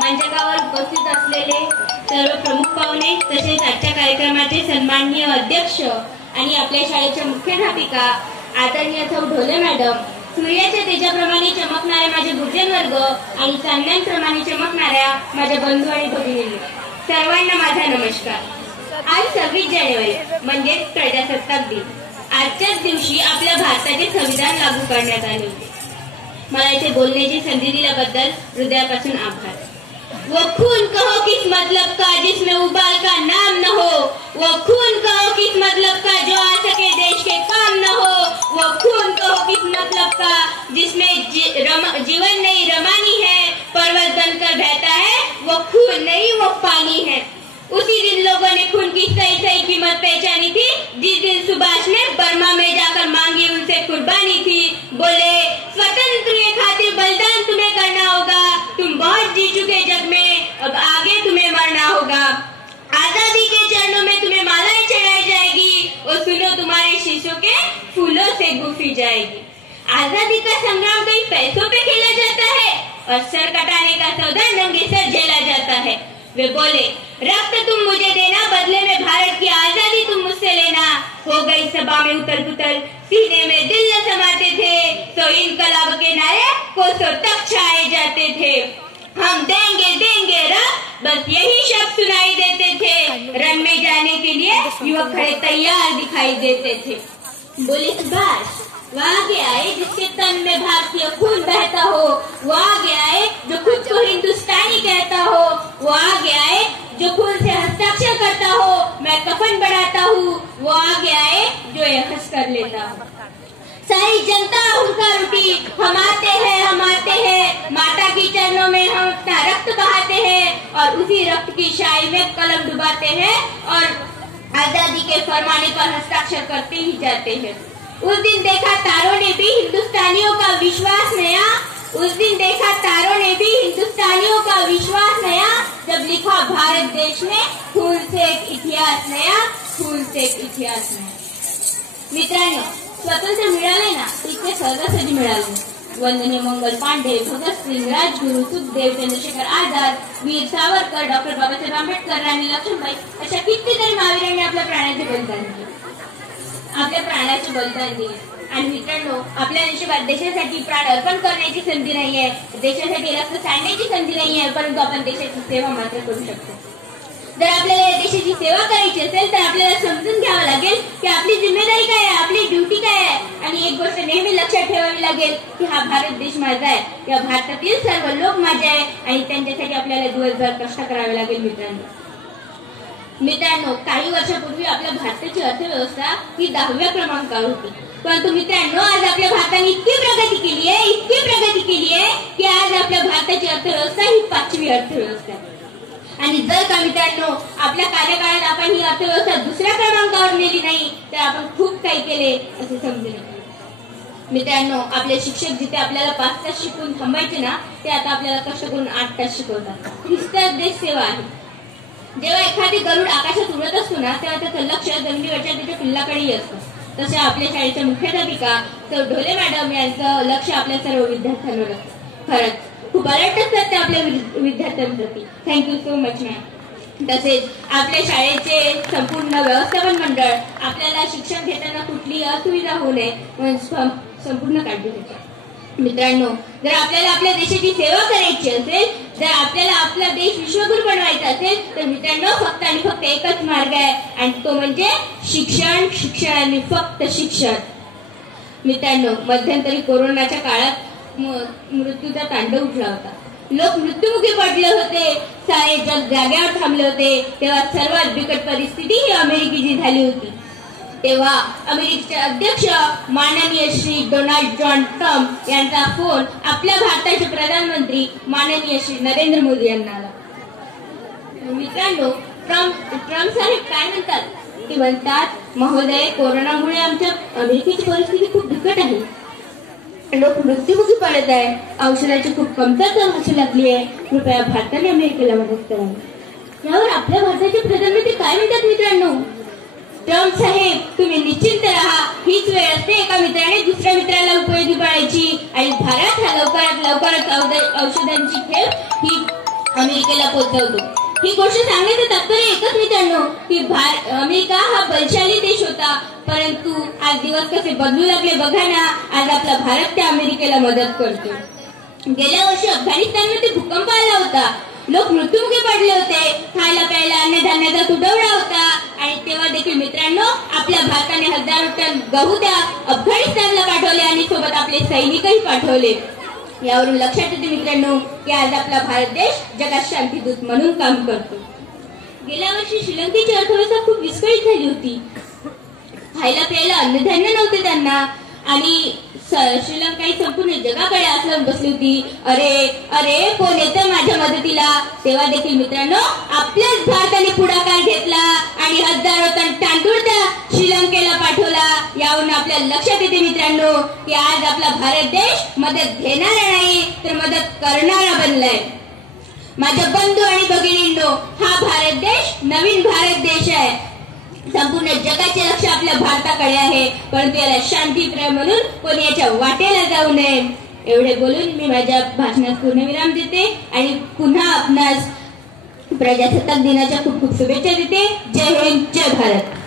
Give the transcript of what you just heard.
मंचकावर उपस्थित असलेले सर्व प्रमुख पाहुणे तसेच आजच्या कार्यक्रमाचे सन्माननीय अध्यक्ष आणि आपल्या शाळेच्या मुख्याध्यापिका आदरणीय सौ ढोले मॅडम, सूर्याच्या तेजाप्रमाणे चमकणारे माझे गुरुजन वर्ग आणि चांदण्यांप्रमाणे चमकणाऱ्या माझ्या बंधू आणि भगिनींनो, सर्वांना माझा नमस्कार। आज 26 जानेवारी म्हणजेच प्रजासत्ताक दिन। आजच्याच दिवशी आपल्या भारताचे संविधान लागू करण्यात आले होते। मला इथे बोलण्याची संधी दिल्याबद्दल हृदयापासून आभार। वो खून कहो किस मतलब का जिसमें उबाल का नाम न हो, वो खून कहो किस मतलब का जो आ सके देश के काम न हो, वो खून कहो किस मतलब का जिसमें जीवन नहीं रमानी है, पर्वत बनकर बहता है, वो खून नहीं वो पानी है। उसी दिन लोगों ने खून की सही सही कीमत पहचानी थी, जिस दिन सुभाष ने बर्मा में जाकर मांगी उनसे कुर्बानी थी। बोले स्वतंत्र के खातिर बलिदान तुम्हें करना होगा, तुम बहुत जी चुके जग में, अब आगे तुम्हें मरना होगा। आजादी के चरणों में तुम्हें मालाएं चढ़ाई जाएगी और सुनो तुम्हारे शीशों के फूलों से गुफी जाएगी। आजादी का संग्राम कहीं पैसों पे खेला जाता है और सर कटाने का सौदा नंगे सर झेला जाता है। वे बोले रक्त तुम मुझे देना, बदले में भारत की आजादी तुम मुझसे लेना। हो गई सभा में उथल पुथल, सीने में दिल न समाते थे, तो इनकलाब के नारे कोसों तक छाए जाते थे। हम देंगे देंगे रक्त, बस यही शब्द सुनाई देते थे। रण में जाने के लिए युवक खड़े तैयार दिखाई देते थे। बोले सुभाष वो आगे आए जिसके तन में भारतीय खून बहता हो, वो आगे आए जो खुद को हिंदुस्तानी कहता हो, वो आगे आए जो खून से हस्ताक्षर करता हो, मैं कफन बनाता हूँ, वो आगे आए जो ये हंस कर लेता हो। सारी जनता उनका रूठी, हम आते हैं, माता की चरणों में हम अपना रक्त बहाते हैं और उसी रक्त की शाही में कलम डुबाते हैं और आजादी के फरमाने पर हस्ताक्षर करते ही जाते हैं। उस दिन देखा तारों ने भी हिंदुस्तानियों का विश्वास नया, उस दिन देखा तारों ने भी हिंदुस्तानियों का विश्वास नया, जब लिखा भारत देश ने खून से एक इतिहास नया, खून से एक इतिहास नया। मित्रांनो, स्वातंत्र्य मिळाले ना, इतके सहजासहजी मिळाले। वंदनीय मंगल पांडे, भगतसिंग, राजगुरू, सुखदेव, चंद्रशेखर आझाद, वीर सावरकर, डॉक्टर बाबासाहेब आंबेडकर, राणी लक्ष्मीबाई अशा कितीतरी महावीरांनी आपल्या प्राणाचे बलिदान दिले, आणि मित्रांनो, आपल्या नशिबात देशासाठी प्राण अर्पण करण्याची संधी नाहीये, देशासाठी रक्त सांडण्याची संधी नाहीये, परंतु आपण देशाची सेवा मात्र करू शकतो। जर आपल्याला या देशाची सेवा करायची असेल तर आपल्याला समजून घ्यावं लागेल की आपली जिम्मेदारी काय आहे, आपली ड्युटी काय आहे। आणि एक गोष्ट नेहमी लक्षात ठेवावी लागेल की हा भारत देश माझा आहे, या भारतातील सर्व लोक माझे आहे आणि त्यांच्यासाठी आपल्याला दिवसभर कष्ट करावे लागेल। मित्रांनो, काही वर्षापूर्वी आपल्या भारताची अर्थव्यवस्था ही 10व्या क्रमांकावर होती, परंतु मित्रांनो आज आपल्या भारताने इतकी प्रगती केली आहे की आज आपल्या भारताची अर्थव्यवस्था ही 5वी अर्थव्यवस्था आहे। आणि जर का मित्रांनो आपल्या कार्यकाळात आपण ही अर्थव्यवस्था 2ऱ्या क्रमांकावर नेली नाही तर आपण खूप काही केले असे समजू नये। मित्रांनो, आपले शिक्षक जिथे आपल्याला 5 तास शिकवून थांबायचे ना, ते आता आपल्याला कष्ट करून 8 तास शिकवतात। हीच तर देश सेवा आहे। जेव्हा एखादी गरुड आकाशात उडत असतो ना, तेव्हा त्याचं लक्ष जमिनीवरच्या त्याच्या पिल्लाकडेही असतं। तसे आपल्या शाळेच्या मुख्याध्यापिका सौ ढोले मॅडम यांचं लक्ष आपल्या सर्व विद्यार्थ्यांवर असतं। खरंच खूप अलर्ट असतात ते आपल्या विद्यार्थ्यांप्रती। Thank you so much ma'am. तसेच आपल्या शाळेचे संपूर्ण व्यवस्थापन मंडळ आपल्याला शिक्षण घेताना कुठलीही असुविधा होऊ नये म्हणून संपूर्ण काळजी घेतात। मित्रांनो, जर आपल्याला आपल्या देशाची सेवा करायची असेल, जर आपल्याला आपला देश विश्वगुरू बनवायचा असेल तर मित्रांनो फक्त आणि फक्त एकच मार्ग आहे आणि तो म्हणजे शिक्षण, शिक्षण आणि फक्त शिक्षण। मित्रांनो, मध्यंतरी कोरोनाच्या काळात मृत्यूचा तांडव उठला होता, लोक मृत्युमुखी पडले होते, सारे जग जाग्यावर थांबले होते। तेव्हा सर्वात बिकट परिस्थिती ही अमेरिकेची झाली होती। तेव्हा अमेरिकेचे अध्यक्ष माननीय श्री डोनाल्ड जॉन ट्रम्प यांचा फोन आपल्या भारताचे प्रधानमंत्री माननीय श्री नरेंद्र मोदी यांना आला। मित्रांनो, ट्रम्प साहेब काय म्हणतात, ते म्हणतात महोदय, कोरोनामुळे आमच्या अमेरिकेची परिस्थिती खूप बिकट आहे, लोक मृत्युमुखी पडत आहे, औषधाची खूप कमतरता भासू लागली आहे, कृपया भारताने अमेरिकेला मदत करावी। यावर आपल्या भारताचे प्रधानमंत्री काय म्हणतात मित्रांनो, ट्रम्प साहेब तुम्ही निश्चिंत राहा, हीच वेळ असते एका मित्राने दुसऱ्या मित्राला उपयोगी पडायची आणि भारत हा लवकरात लवकरच औषधांची खेप ही अमेरिकेला पोहोचवतो. ही गोष्ट सांगण्याचं तात्पर्य एकच मित्रांनो की अमेरिका हा बलशाली देश होता, परंतु आज दिवस कसे बदलू लागले बघा ना. आज आपला भारत त्या अमेरिकेला मदत करतो. गेल्या वर्षी अफगाणिस्तानमध्ये भूकंप आला होता. लोक मृत्युमुखी पडले होते. खायला प्यायला अन्नधान्याचा तुटवडा होता आणि तेव्हा देखील मित्रांनो आपल्या भारताने हजारो टन गहू त्या अफगाणिस्तानला पाठवले आणि सोबत आपले सैनिकही पाठवले. यावरून लक्षात येते मित्रांनो की आज आपला भारत देश जगात शांतीदूत म्हणून काम करतो. गेल्या वर्षी श्रीलंकेची अर्थव्यवस्था खूप विस्कळीत झाली होती. खायला प्यायला अन्नधान्य नव्हते त्यांना आणि श्रीलंका ही संपूर्ण जगाकडे आसलून बसली होती. अरे अरे कोण येतं माझ्या मदतीला. तेव्हा देखील मित्रांनो आपल्याच भारताने पुढाकार घेतला आणि हजारो टन तांदूळ त्या श्रीलंकेला पाठवला. यावरून आपल्याला लक्षात येते मित्रांनो की आज आपला भारत देश मदत घेणारा नाही तर मदत करणारा बनलाय. माझ्या बंधू आणि भगिनींनो, हा भारत देश नवीन भारत देश आहे. संपूर्ण जगाचे लक्ष आपल्या भारताकडे आहे, परंतु याला शांतीप्रिय म्हणून कोणी याच्या वाटेला जाऊ नये. एवढे बोलून मी माझ्या भाषणात पूर्णविराम देते आणि पुन्हा आपणास प्रजासत्ताक दिनाच्या खूप खूप शुभेच्छा देते. जय हिंद, जय भारत.